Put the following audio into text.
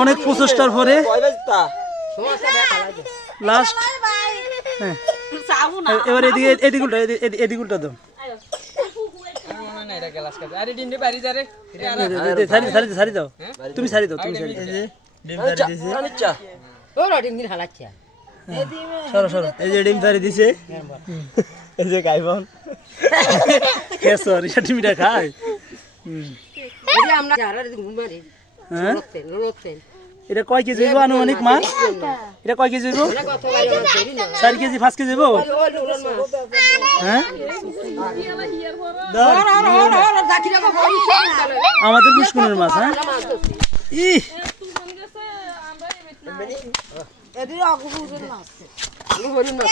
অনেক প্রচেষ্টার পরে লাস্ট এবার এদিকে এদিকে উল্টা দাও সারি দাও তুমি সারি দাও সরো সরো এই যে ডিম সারি দিছে এই যে গাইবন কেসর এটা ডিমটা খায় এটা কয় কেজি হইব আনুমানিক মাছ এটা কয় কেজি হইব 4 কেজি 5 কেজি হইব হ্যাঁ আমাদের পুষ্কুনের মাছ হ্যাঁ ই এদিকে আগুগুগুর মাছ আগুগুগুর মাছ